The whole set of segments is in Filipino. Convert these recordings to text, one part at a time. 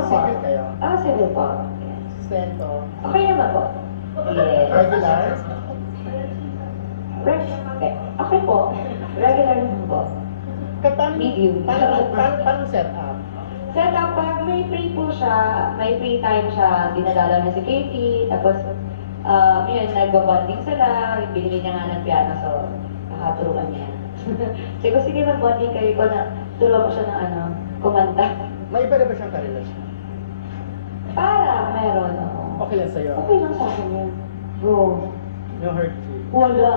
naman po. Civil kayo? Civil po. Yes. Sustento? Okay naman po. Yes. Regular? Okay po. Regular naman po. Paano, Medium. paano set up? Set up, pag may free po siya, may free time siya, dinadala na si Katie, tapos, yun, nagbabonding sila, binili niya nga ng piano, so, nakaturuan niya. Sabi ko, sige, mag-bonding kayo ko na, turuan ko siya ng kumanta. May iba na ba siyang karelasyon? Para, meron, oo. Okay lang sa'yo? Okay lang sa akin yun. Go. No hurt feelings? Wala.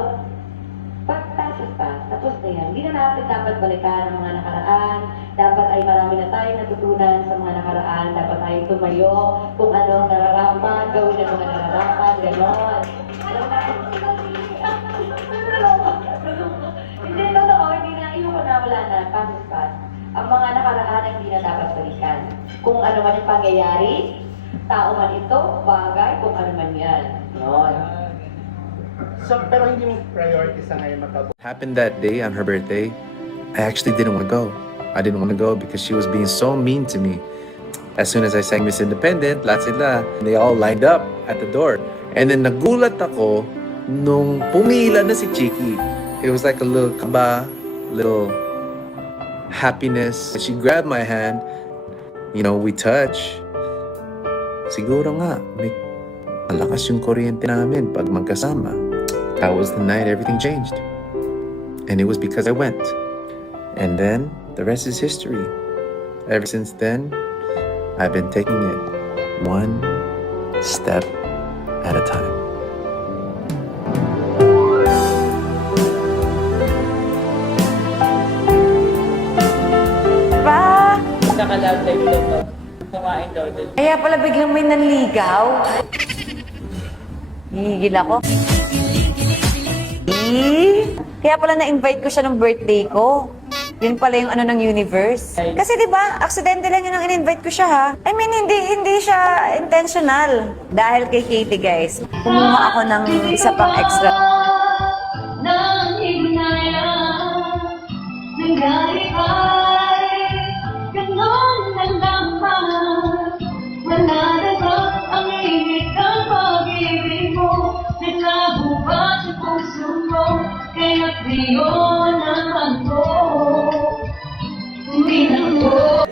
Pagtasis pa, tapos na yan. Hindi na natin dapat balikan ang mga nakaraan. Dapat ay marami na tayong natutunan sa mga nakaraan. Dapat tayo tumayo kung ano ang nararapat, gawin ang mga nararapat, gano'n. Hindi, totoo, hindi na, ayoko na, wala na, pasis pa. Ang mga nakaraan ay hindi na dapat balikan. Kung ano man yung pangyayari, tao man ito, bagay, kung ano man yan. Yun. So, pero hindi mo priority sa ngayon magkabuo. Happened that day on her birthday, I actually didn't want to go. I didn't want to go because she was being so mean to me. As soon as I sang Miss Independent, they all lined up at the door. And then nagulat ako nung pumila na si Chiki. It was like a little kaba, little happiness. She grabbed my hand, we touch. Siguro nga, may malakas yung kuryente namin pag magkasama. That was the night everything changed. And it was because I went. And then, the rest is history. Ever since then, I've been taking it one step at a time. Naka-love life daw to. Kumain daw din. Kaya pala biglang may nanligaw. Hihigil ako. Kaya pala na-invite ko siya ng birthday ko. Yun pala yung ng universe. Kasi di ba, aksidente lang yun ang in-invite ko siya ha. I mean, hindi siya intentional. Dahil kay Katie guys, kumuha ako ng isa pang extra. Nang hinaya, nangyari ay ganon na lamang. Wala na ba ang init ng pag-ibig mo? Nagkabuba sa puso mo, kaya't ngayon naman ko umilang ko.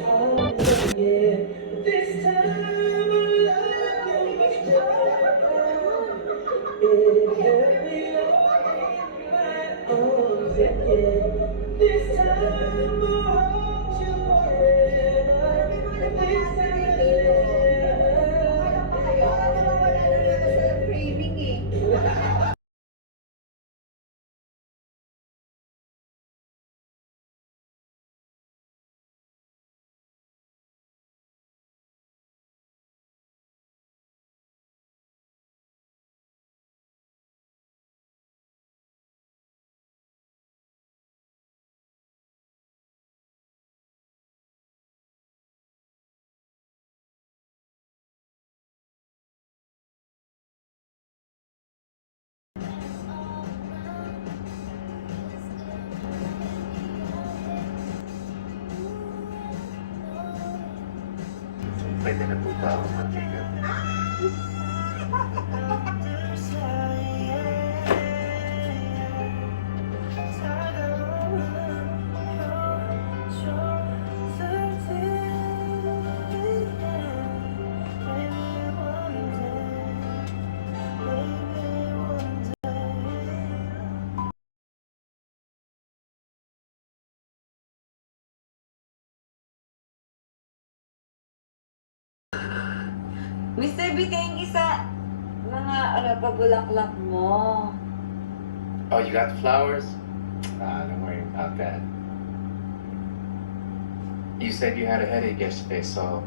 Pwede na po ba ako mag-igat? Mr. B, thank you sa mga pabulaklak mo. Oh, you got the flowers? Don't worry about that. You said you had a headache yesterday, so